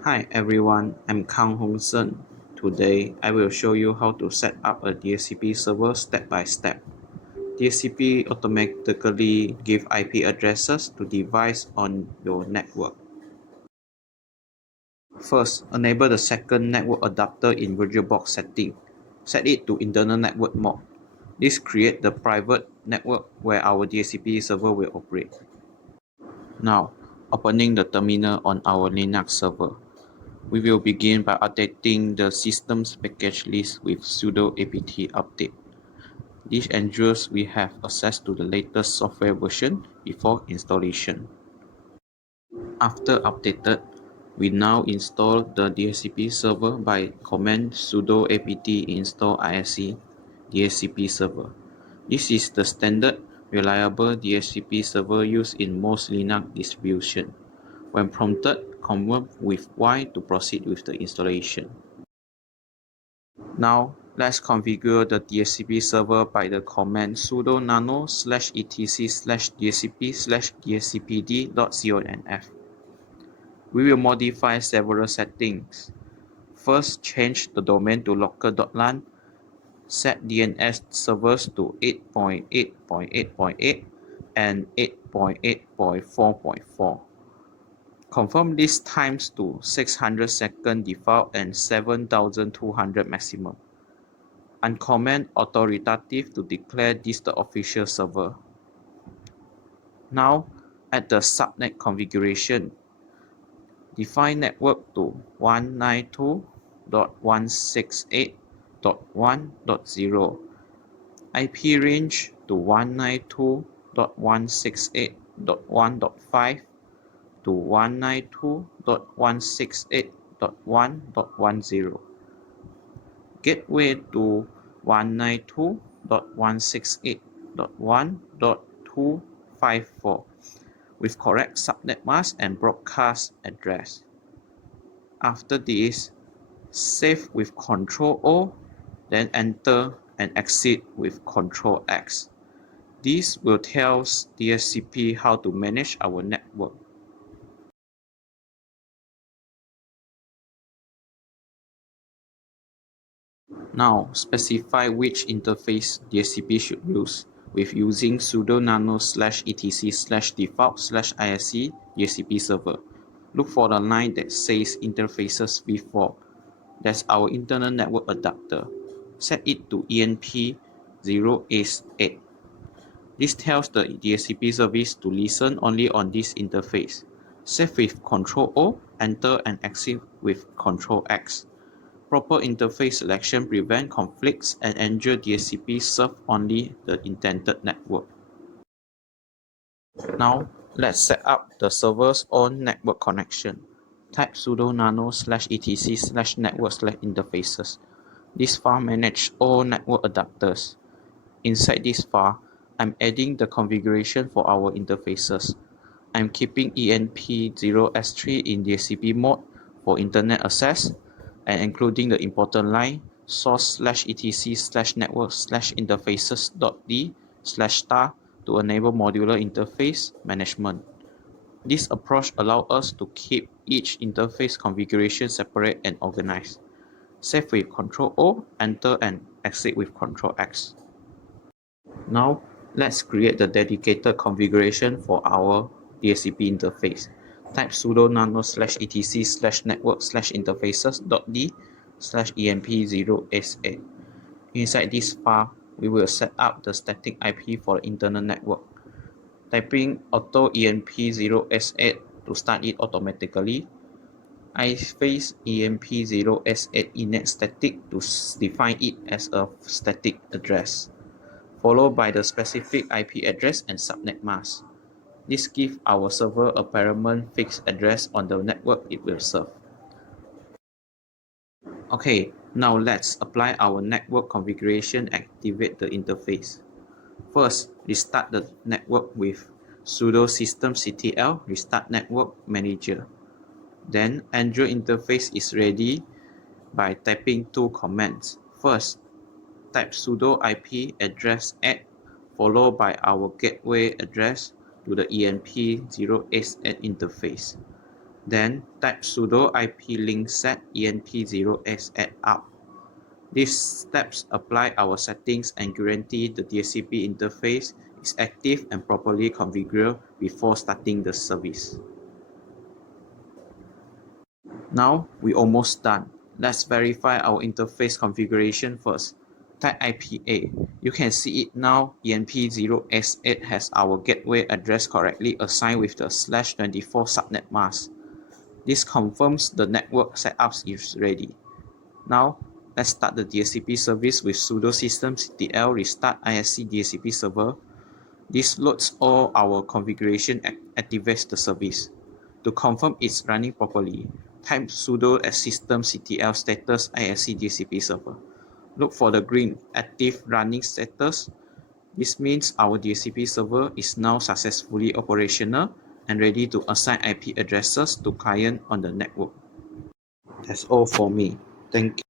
Hi everyone, I'm Kang Hong Sen. Today I will show you how to set up a DHCP server step by step. DHCP automatically give IP addresses to device on your network. First, enable the second network adapter in VirtualBox setting. Set it to internal network mode. This creates the private network where our DHCP server will operate. Now, opening the terminal on our Linux server. We will begin by updating the system's package list with sudo apt update. This ensures we have access to the latest software version before installation. After updated, we now install the DHCP server by command sudo apt install isc DHCP server. This is the standard, reliable DHCP server used in most Linux distributions. When prompted, confirm with Y to proceed with the installation. Now, let's configure the DHCP server by the command sudo nano /etc/dhcp/dhcpd.conf. We will modify several settings. First, change the domain to local.lan, set DNS servers to 8.8.8.8 and 8.8.4.4. Confirm these times to 600 second default and 7200 maximum. Uncomment authoritative to declare this the official server. Now, at the subnet configuration, define network to 192.168.1.0, IP range to 192.168.1.5 to 192.168.1.10. Gateway to 192.168.1.254 with correct subnet mask and broadcast address. After this, save with Ctrl-O, then enter and exit with Ctrl-X. This will tell DHCP how to manage our network. Now, specify which interface DHCP should use with using sudo nano /etc/default/isc DHCP server. Look for the line that says interfaces v4. That's our internal network adapter. Set it to ENP0S8. This tells the DHCP service to listen only on this interface. Save with Ctrl-O, enter and exit with Ctrl-X. Proper interface selection prevents conflicts and ensures DHCP serves only the intended network. Now, let's set up the server's own network connection. Type sudo nano /etc/network/interfaces. This file manages all network adapters. Inside this file, I'm adding the configuration for our interfaces. I'm keeping ENP0S3 in DHCP mode for internet access and including the important line source/etc/network/interfaces.d/star to enable modular interface management. This approach allows us to keep each interface configuration separate and organized. Save with Ctrl-O, enter and exit with Ctrl-X. Now, let's create the dedicated configuration for our DHCP interface. Type sudo nano /etc/network/interfaces.d/emp0s8. Inside this file, we will set up the static IP for the internal network. Typing auto emp0s8 to start it automatically. I space emp0s8 init static to define it as a static address, followed by the specific IP address and subnet mask. This gives our server a permanent fixed address on the network it will serve. Okay, now let's apply our network configuration and activate the interface. First, restart the network with sudo systemctl restart network manager. Then, Android interface is ready by typing two commands. First, type sudo IP address add followed by our gateway address to the ENP0S8 interface. Then type sudo ip link set enp0s up. These steps apply our settings and guarantee the DHCP interface is active and properly configured before starting the service. Now we're almost done. Let's verify our interface configuration first. Type IPA. You can see it now. ENP0S8 has our gateway address correctly assigned with the /24 subnet mask. This confirms the network setup is ready. Now, let's start the DHCP service with sudo systemctl restart ISC DHCP server. This loads all our configuration and activates the service. To confirm it's running properly, type sudo systemctl status ISC DHCP server. Look for the green active running status. This means our DHCP server is now successfully operational and ready to assign IP addresses to clients on the network. That's all for me. Thank you.